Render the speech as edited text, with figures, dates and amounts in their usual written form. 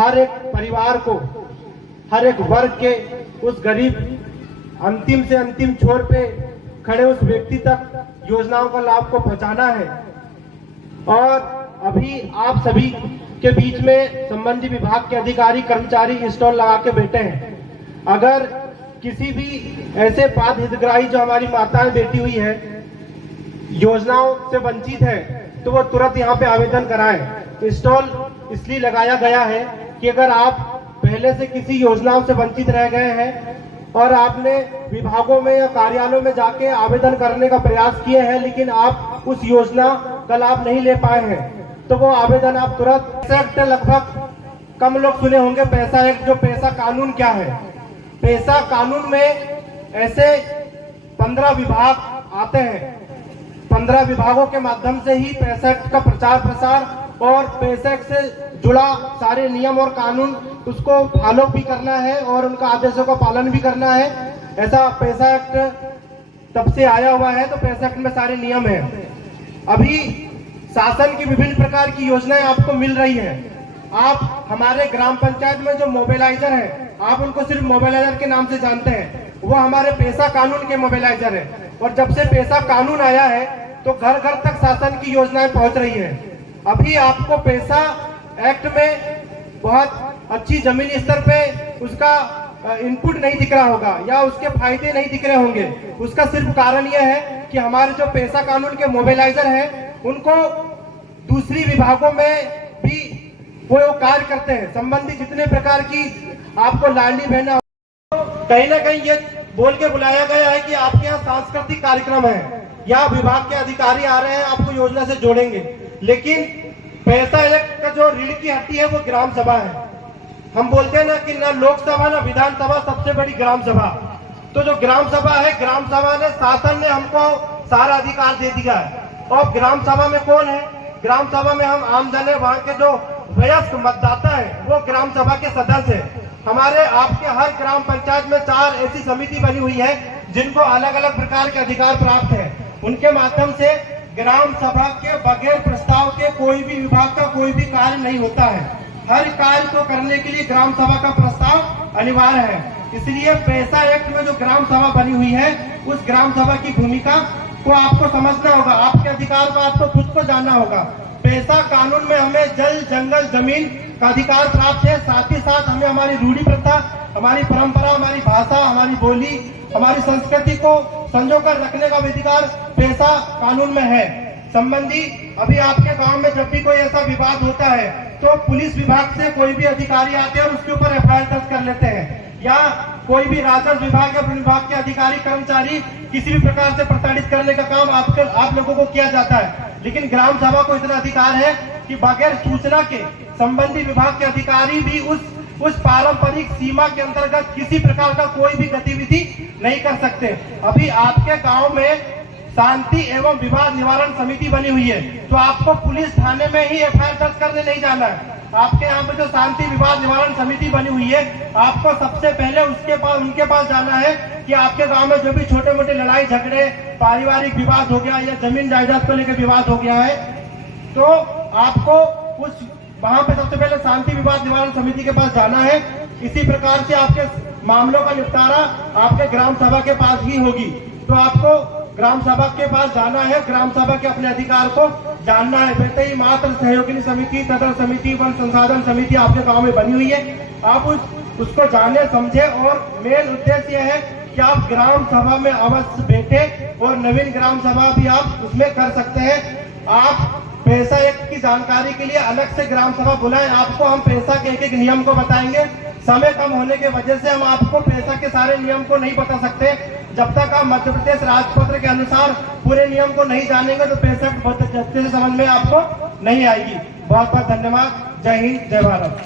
हर एक परिवार को, हर एक वर्ग के उस गरीब अंतिम से अंतिम छोर पे खड़े उस व्यक्ति तक योजनाओं का लाभ को पहुंचाना है। और अभी आप सभी के बीच में संबंधित विभाग के अधिकारी कर्मचारी स्टॉल लगा के बैठे हैं। अगर किसी भी ऐसे पात्र हितग्राही जो हमारी माताएं बैठी हुई है योजनाओं से वंचित है तो वो तुरंत यहाँ पे आवेदन कराएं। स्टॉल इसलिए लगाया गया है कि अगर आप पहले से किसी योजनाओं से वंचित रह गए हैं और आपने विभागों में या कार्यालयों में जाके आवेदन करने का प्रयास किए हैं लेकिन आप उस योजना का लाभ नहीं ले पाए हैं तो वो आवेदन आप तुरंत पैसा एक्ट, लगभग कम लोग सुने होंगे पैसा एक्ट। जो पैसा कानून क्या है? पैसा कानून में ऐसे 15 विभाग आते हैं। 15 विभागों के माध्यम से ही पैसा एक्ट का प्रचार प्रसार और पैसा एक्ट से जुड़ा सारे नियम और कानून उसको फॉलो भी करना है और उनका आदेशों का पालन भी करना है। ऐसा पैसा एक्ट तब से आया हुआ है तो पैसा एक्ट में सारे नियम है। अभी शासन की विभिन्न प्रकार की योजनाएं आपको मिल रही है। आप हमारे ग्राम पंचायत में जो मोबिलाइजर है आप उनको सिर्फ मोबिलाइजर के नाम से जानते हैं, वो हमारे पैसा कानून के मोबिलाइजर है। और जब से पैसा कानून आया है तो घर घर तक शासन की योजनाएं पहुंच रही है। अभी आपको पैसा एक्ट में बहुत अच्छी जमीनी स्तर पे उसका इनपुट नहीं दिख रहा होगा या उसके फायदे नहीं दिख रहे होंगे। उसका सिर्फ कारण यह है कि हमारे जो पैसा कानून के मोबिलाइजर हैं उनको दूसरी विभागों में भी वो कार्य करते हैं। संबंधित जितने प्रकार की आपको लाडली बहना कहीं ना कहीं ये बोल के बुलाया गया है कि आपके यहाँ सांस्कृतिक कार्यक्रम है या विभाग के अधिकारी आ रहे हैं आपको योजना से जोड़ेंगे, लेकिन पैसा एक्ट का जो रीढ़ की हड्डी है वो ग्राम सभा है। हम बोलते हैं ना कि ना लोकसभा ना विधानसभा, सबसे बड़ी ग्राम सभा। तो जो ग्राम सभा है, ग्राम सभा ने शासन ने हमको सारा अधिकार दे दिया है। और ग्राम सभा में कौन है? ग्राम सभा में हम आम जन है, वहाँ के जो वयस्क मतदाता है वो ग्राम सभा के सदस्य है। हमारे आपके हर ग्राम पंचायत में 4 ऐसी समिति बनी हुई है जिनको अलग अलग प्रकार के अधिकार प्राप्त है। उनके माध्यम से ग्राम सभा के बगैर प्रस्ताव के कोई भी विभाग का कोई भी कार्य नहीं होता है। हर कार्य को करने के लिए ग्राम सभा का प्रस्ताव अनिवार्य है। इसलिए पैसा एक्ट में जो ग्राम सभा बनी हुई है उस ग्राम सभा की भूमिका को आपको समझना होगा, आपके अधिकार को आपको खुद को जानना होगा। पैसा कानून में हमें जल जंगल जमीन का अधिकार प्राप्त है, साथ ही साथ हमें हमारी रूढ़ी प्रथा, हमारी परंपरा, हमारी भाषा, हमारी बोली, हमारी संस्कृति को संजोकर रखने का अधिकार पैसा कानून में है। संबंधी अभी आपके गांव में जब भी कोई ऐसा विवाद होता है तो पुलिस विभाग से कोई भी अधिकारी आते हैं और उसके ऊपर एफआईआर दर्ज कर लेते हैं, या कोई भी राजस्व विभाग या विभाग के अधिकारी कर्मचारी किसी भी प्रकार से प्रताड़ित करने का काम आप लोगों को किया जाता है। लेकिन ग्राम सभा को इतना अधिकार है कि बगैर सूचना के संबंधी विभाग के अधिकारी भी उस पारंपरिक सीमा के अंतर्गत किसी प्रकार का कोई भी गतिविधि नहीं कर सकते। अभी आपके गांव में शांति एवं विवाद निवारण समिति बनी हुई है तो आपको पुलिस थाने में ही एफआईआर दर्ज करने नहीं जाना है। आपके यहाँ पे जो शांति विवाद निवारण समिति बनी हुई है आपको सबसे पहले उनके पास जाना है कि आपके गांव में जो भी छोटे मोटे लड़ाई झगड़े, पारिवारिक विवाद हो गया या जमीन जायदाद को लेकर विवाद हो गया है तो आपको वहां पे सबसे पहले शांति विवाद निवारण समिति के पास जाना है। इसी प्रकार से आपके मामलों का निपटारा आपके ग्राम सभा के पास ही होगी। तो आपको ग्राम सभा के पास जाना है, ग्राम सभा के अपने अधिकार को जानना है। वैसे ही मात्र सहयोगिनी समिति, तदर समिति, वन संसाधन समिति आपके गांव में बनी हुई है। आप उसको जाने समझे और मेन उद्देश्य यह है कि आप ग्राम सभा में अवश्य बैठे और नवीन ग्राम सभा भी आप उसमें कर सकते हैं। आप पैसा एक्ट की जानकारी के लिए अलग से ग्राम सभा बुलाएं। आपको हम पैसा के एक नियम को बताएंगे। समय कम होने की वजह से हम आपको पैसा के सारे नियम को नहीं बता सकते। जब तक आप मध्य प्रदेश राजपत्र के अनुसार पूरे नियम को नहीं जानेंगे तो पैसा बहुत अच्छे से समझ में आपको नहीं आएगी। बहुत बहुत धन्यवाद। जय हिंद, जय भारत।